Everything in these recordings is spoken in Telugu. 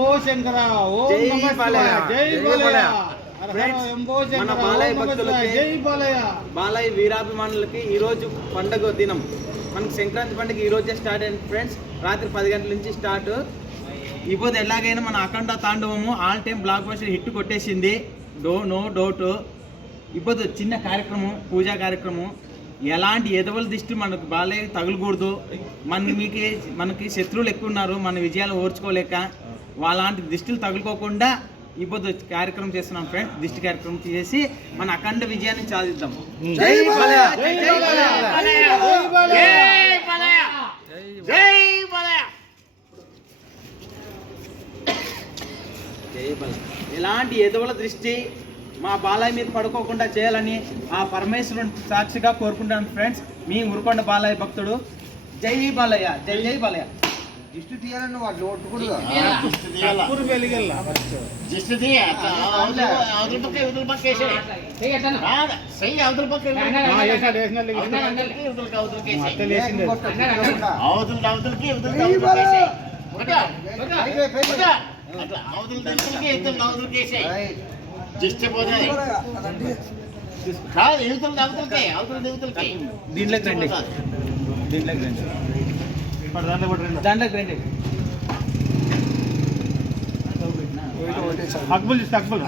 ఓ శంకర ఓం నమః శివాయ జై బాలయ్య మన బాలయ్య భక్తులకి జై బాలయ్య బాలయ్య వీరాభిమానులకి ఈ రోజు పండుగ దినం. మనకి సంక్రాంతి పండుగ ఈ రోజే స్టార్ట్ అయింది ఫ్రెండ్స్. రాత్రి 10 గంటల నుంచి స్టార్ట్. ఇప్పుడు ఎలాగైనా మన Akhanda Thandavam all time block buster కొట్టేసింది, నో డౌట్. ఇప్పుడు చిన్న కార్యక్రమం, పూజా కార్యక్రమం. ఎలాంటి ఎదవల దృష్టి మనకు బాలయ్య తగలకూడదు. మనకి శత్రువులు ఎక్కువ ఉన్నారు, మన విజయాలు ఓర్చుకోలేక. వాళ్ళంటి దిష్టిలు తగులుకోకుండా ఇప్పుడు కార్యక్రమం చేస్తున్నాం ఫ్రెండ్. దిష్టి కార్యక్రమం చేసి మన అఖండ విజయాన్ని సాధిద్దాం. జై బాలయ్య జై బాలయ్య జై బాలయ్య జై బాలయ్య జై బాలయ్య. ఎలాంటి ఎదవల దృష్టి మా బాలయ్య మీద పడుకోకుండా చేయాలని ఆ పరమేశ్వరుని సాక్షిగా కోరుకుంటాను ఫ్రెండ్స్. మీ ఉరుకొండ బాలయ్య భక్తుడు. జై బాలయ్య జై జై బాలయ్య. దిష్టి తీయాలని వాళ్ళు ఒట్టుకుడుగా దీంట్లోకి రండి, దీంట్లోకి రండి, దాంట్లోకి రండి. అక్బుల్ అక్బుల్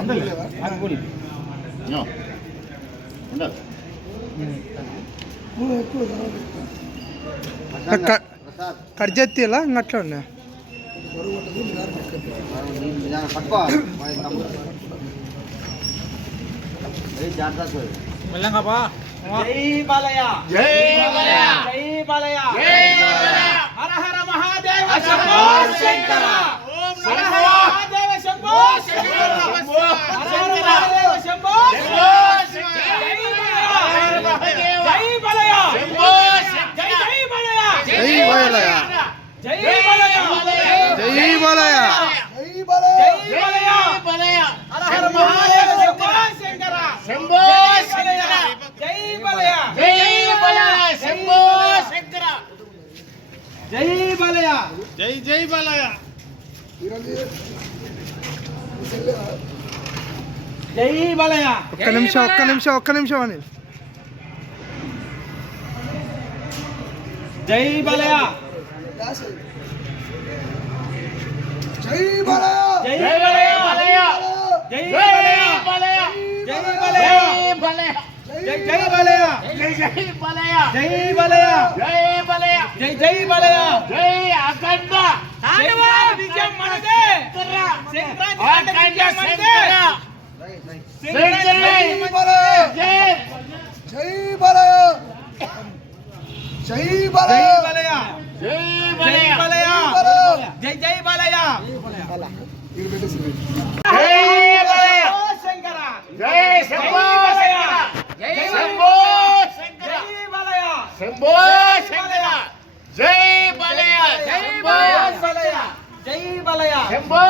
కట్ చేస్తేలా అట్లా ఉన్నా జై బాలయ్య జై బాలయ్య జై బాలయ్య జై బాలయ్య. హర హర మహాదేవ శంభో శంకర. హర హర మహాదేవ శంభో శంకర. హర హర మహాదేవ శంభో శంకర. జై బాలయ్య శంభో శంకర. జై బాలయ్య జై బాలయ్య జై బాలయ్య జై బాలయ్య జై బాలయ్య. హర హర మహాదేవ శంభో శంకర. శంభో శంకర. జై బాలయ్య జై బాలయ్య శంభో శంకర. జై బాలయ్య జై జై బాలయ్య జై బాలయ్య. ఒక్క నిమిషం అని జై బాలయ్య జై బాలయ్య జై బాలయ్య జై బాలయ్య జై బాలయ్య జై జై బాలయ్య జై జై బాలయ్య జై బాలయ్య జై బాలయ్య జై జై బాలయ్య జై అఖండ సంక్రాంతి విజయం మనదే. సంక్రాంతి విజయం మనదే. జై జై బాలయ్య జై బాలయ్య జై బాలయ్య జై బాలయ్య జై జై బాలయ్య జై బాలయ్య శంకర. జై శంభో శంకర. జై శంభో శంకర. జై బాలయ్య శంభో శంకర. జై బాలయ్య శంభో బాలయ్య జై బాలయ్య శంభో